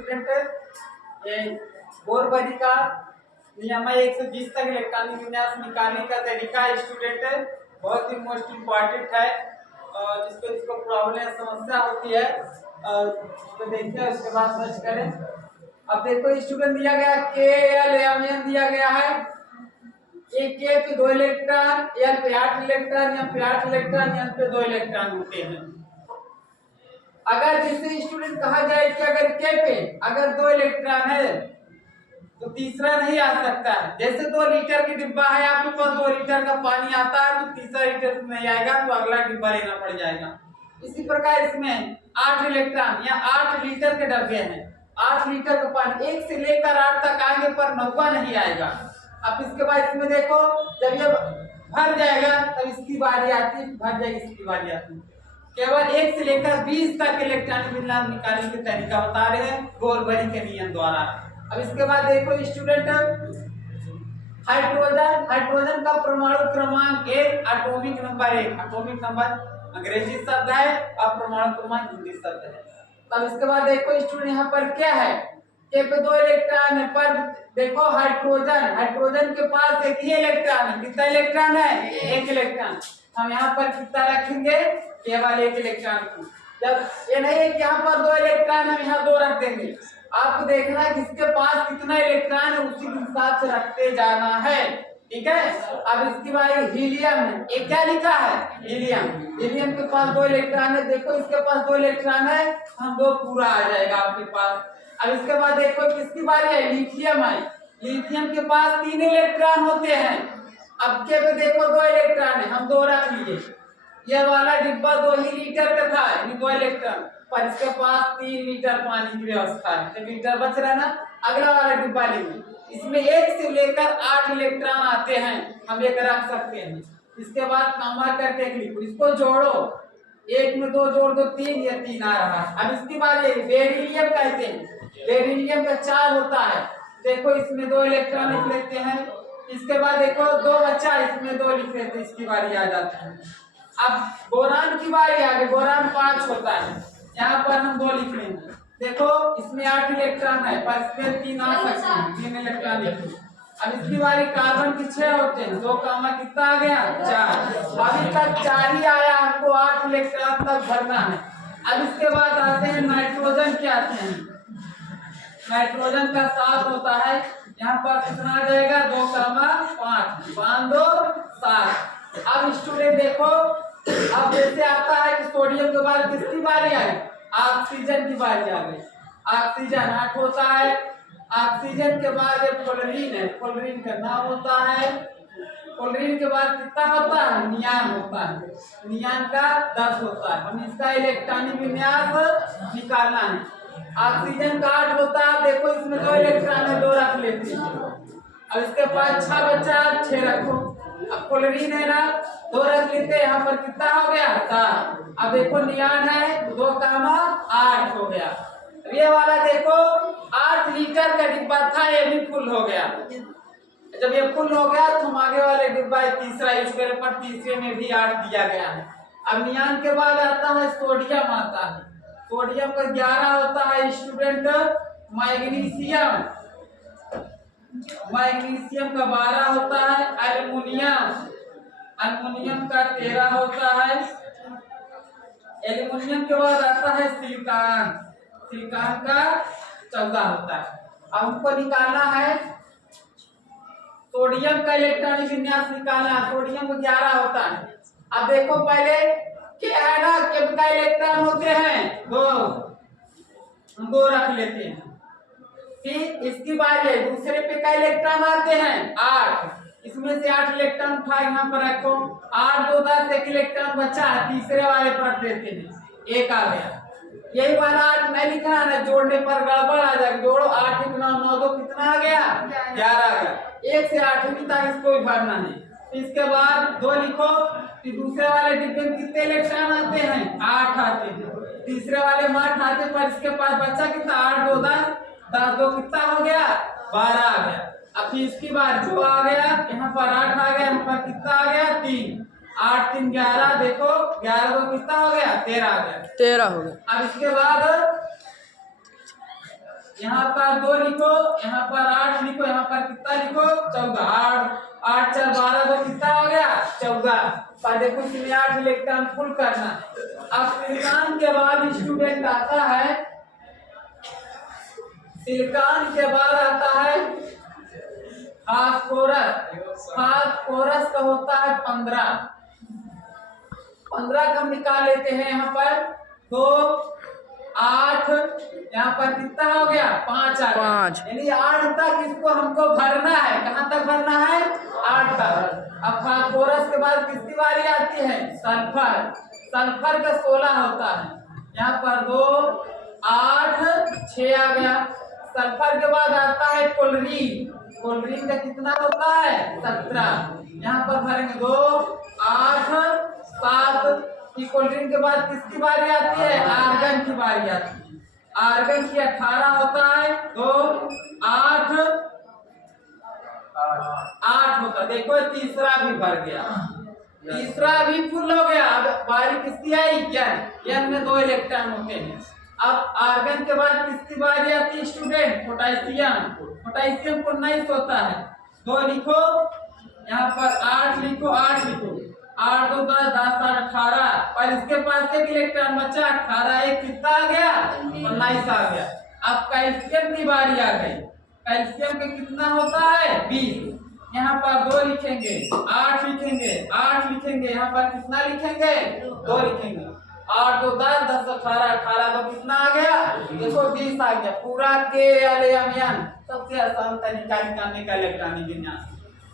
Student, ये बोरबरी का नियम है 120 तक इलेक्ट्रॉनिक विन्यास निकालने का तरीका स्टूडेंट बहुत ही मोस्ट इम्पॉर्टेंट है। जिसको प्रॉब्लम समस्या होती है तो देखिए उसके बाद सर्च करें। अब देखो स्टूडेंट दिया गया के एल एम एन दिया गया है। एक के पे 2 इलेक्ट्रॉन, एल पे 8 इलेक्ट्रॉन, एम पे 8 इलेक्ट्रॉन, एन पे 2 इलेक्ट्रॉन होते हैं। अगर जैसे स्टूडेंट कहा जाए कि अगर के पे अगर 2 इलेक्ट्रॉन है तो तीसरा नहीं आ सकता है। जैसे 2 लीटर की डिब्बा है, आपके पास 2 लीटर का पानी आता है तो तीसरा लीटर नहीं आएगा तो अगला डिब्बा लेना पड़ जाएगा। इसी प्रकार इसमें 8 इलेक्ट्रॉन या 8 लीटर के डब्बे हैं, 8 लीटर का पानी 1 से लेकर 8 तक आगे पर 9वां नहीं आएगा। अब इसके बाद इसमें देखो जब ये भर जाएगा तब इसकी बारी आती है, भर जाएगी इसकी बारी आती है। केवल 1 से लेकर 20 तक इलेक्ट्रॉनिक विन्यास निकालने के तरीका बता रहे हैं बोरबरी के नियम द्वारा। अब इसके बाद देखो स्टूडेंट हाइड्रोजन का परमाणु क्रमांक 1, एटॉमिक नंबर 1। एटॉमिक नंबर अंग्रेजी शब्द है और परमाणु क्रमांक हिंदी शब्द है। अब इसके बाद देखो स्टूडेंट यहाँ पर क्या है, के पे 2 इलेक्ट्रॉन है, पर देखो हाइड्रोजन के पास एक ही इलेक्ट्रॉन है। कितना इलेक्ट्रॉन है? 1 इलेक्ट्रॉन। हम यहाँ पर कितना रखेंगे? केवल 1 इलेक्ट्रॉन को। जब ये नहीं है कि यहाँ पर 2 इलेक्ट्रॉन हम यहाँ 2 रख देंगे, आपको देखना है किसके पास कितना इलेक्ट्रॉन है उसी के हिसाब से रखते जाना है, ठीक है। अब इसके बाद हीलियम है, ये क्या लिखा है? हीलियम के पास 2 इलेक्ट्रॉन है। देखो इसके पास 2 इलेक्ट्रॉन है, हम 2 पूरा आ जाएगा आपके पास। अब इसके बाद देखो किसकी बारी है? लिथियम है। लिथियम के पास 3 इलेक्ट्रॉन होते हैं। अब के पे देखो 2 इलेक्ट्रॉन है, हम 2 रख लिए। यह वाला डिब्बा 2 ही लीटर का था, यानी 2 इलेक्ट्रॉन, पर इसके पास 3 लीटर पानी की व्यवस्था है, तो लीटर बच रहा ना। अगला वाला डिब्बा लेंगे, इसमें 1 से लेकर 8 इलेक्ट्रॉन आते हैं, हम एक रख सकते हैं। इसके बाद कामा करके लिखो, इसको जोड़ो, 1 में 2 जोड़ दो 3, ये 3 आ रहा है। अब इसके बाद ये बेरिलियम कहते हैं, बेरिलियम का 4 होता है। देखो इसमें 2 इलेक्ट्रॉन लिख लेते हैं। इसके बाद देखो 2 बचा, इसमें 2 लिख लेते हैं, इसकी बारी आ जाती है। अब बोरान की बारी आ गई, बोरान 5 होता है, यहाँ पर हम 2 लिख लेंगे। देखो इसमें 8 इलेक्ट्रॉन है, पर इसमें 3 आ सकते हैं, 3 इलेक्ट्रॉन लिखेंगे। अब इसकी बारी कार्बन की 6 होते हैं, 2 कामा कितना आ गया? 4। अभी तक 4 ही आया, हमको 8 इलेक्ट्रॉन तक भरना है। अब इसके बाद आते हैं नाइट्रोजन के आते हैं। नाइट्रोजन का 7 होता है, यहाँ पर कितना आ जाएगा? 2 कामा 5, 5 2 7। अब स्टूडेंट देखो अब जैसे आता है कि सोडियम के बाद किसकी बारी आई? ऑक्सीजन की बारी आ गई। ऑक्सीजन 8 होता है। ऑक्सीजन के बाद फ्लोरीन है, फ्लोरीन का 9 होता है। फ्लोरीन के बाद कितना होता है? नियान होता है, नियान का 10 होता है। हम इसका इलेक्ट्रॉनिक विन्यास निकालना है। ऑक्सीजन का 8 होता है, देखो इसमें 2 इलेक्ट्रॉन है, 2 रख लेते हैं। अब इसके पास 6 बचा, 6 रखो। अब फ्लोरीन है ना, 2 रख लेते हैं, यहाँ पर कितना हो गया? 7। अब देखो नियान है, 2 कामा 8 हो गया। ये वाला देखो 8 लीटर का डिब्बा था, ये भी फुल हो गया। जब ये फुल हो गया तो हम आगे वाले डिब्बा तीसरा यूज करें, पर तीसरे में भी 8 दिया गया है। अब नियान के बाद आता है सोडियम आता है। सोडियम का 11 होता है स्टूडेंट। मैग्नीशियम, मैग्नीशियम का 12 होता है। एल्युमिनियम, एल्युमिनियम का 13 होता है। एल्युमिनियम के बाद आता है सिलिकॉन, सिलिकॉन का 14 होता है। अब हमको निकालना है सोडियम का इलेक्ट्रॉनिक विन्यास निकालना है। सोडियम का 11 होता है। अब देखो पहले क्या है ना, के का इलेक्ट्रॉन होते हैं 2, हम 2 रख लेते हैं। फिर इसकी बारी दूसरे पे का इलेक्ट्रॉन आते हैं 8, इसमें से 8 इलेक्ट्रॉन उठा यहाँ पर रखो। 8 2 10, 1 इलेक्ट्रॉन बचा है, तीसरे वाले पर रख देते हैं, 1 आ गया। यही वाला 8 नहीं लिखना है, जोड़ने पर गड़बड़ आ जाएगी। जोड़ो 8 1 9 9 2 कितना आ गया? 11 आ गया। 1 से 8वीं तक इसको भी भरना है। इसके बाद 2 लिखो। फिर दूसरे वाले डिब्बे में कितने इलेक्ट्रॉन आते हैं? 8 आते हैं। तीसरे वाले में 8 आते, पर इसके पास बच्चा कितना? 8 2 10, 10 2 कितना हो गया? 12 आ गया। अब फिर इसकी बार जो आ गया, यहाँ पर 8 आ गया, यहाँ पर कितना आ गया? 3, 8 3 11, देखो 11 2 कितना हो गया? 13 आ गया, 13 हो गया। अब इसके बाद यहाँ पर 2 लिखो, यहाँ पर 8 लिखो, यहाँ पर कितना लिखो 14। 8 4 12 तो कितना हो गया 14। पर देखो इसमें 8 इलेक्ट्रॉन फुल करना। अब सिलिकॉन के बाद स्टूडेंट आता है, सिलिकॉन के बाद आता है फास्फोरस। फास्फोरस का होता है 15 का हम निकाल लेते हैं। यहाँ पर 2 8 यहाँ पर कितना हो गया 5 आ गया, यानी 8 तक इसको हमको भरना है। कहाँ तक भरना है 8 तक। अब फास्फोरस के बाद किसकी बारी आती है सल्फर। सल्फर का 16 होता है। यहाँ पर 2 8 6 आ गया। सल्फर के बाद आता है क्लोरीन। क्लोरीन का कितना होता है 17। यहाँ पर भरेंगे 2 8 7। क्लोरीन के बाद किसकी बारी आती है आर्गन की बारी आती है। आर्गन की 18 होता है। 2 8 8 होता है। देखो तीसरा भी भर गया, तीसरा भी फुल हो गया। अब बारी किसकी आई एन में 2 इलेक्ट्रॉन होते हैं। अब आर्गन के बाद किसकी बारी आती है स्टूडेंट पोटेशियम। पोटेशियम को 19 होता है। 2 लिखो, यहाँ पर 8 लिखो, 8 लिखो, 8 2 10 10 18। पर इसके पास एक इलेक्ट्रॉन बचा 18। एक कितना आ गया 19 आ गया। अब कैल्शियम की बारी आ गई। कैल्शियम का कितना होता है 20। यहाँ पर 2 लिखेंगे, 8 लिखेंगे, 8 लिखेंगे, यहाँ पर कितना लिखेंगे 2 लिखेंगे। 8 2 10 10 18 18 तो कितना आ गया देखो 20 आ गया। पूरा के सबसे आसान तरीका निकालने का इलेक्ट्रॉनिक विन्यास।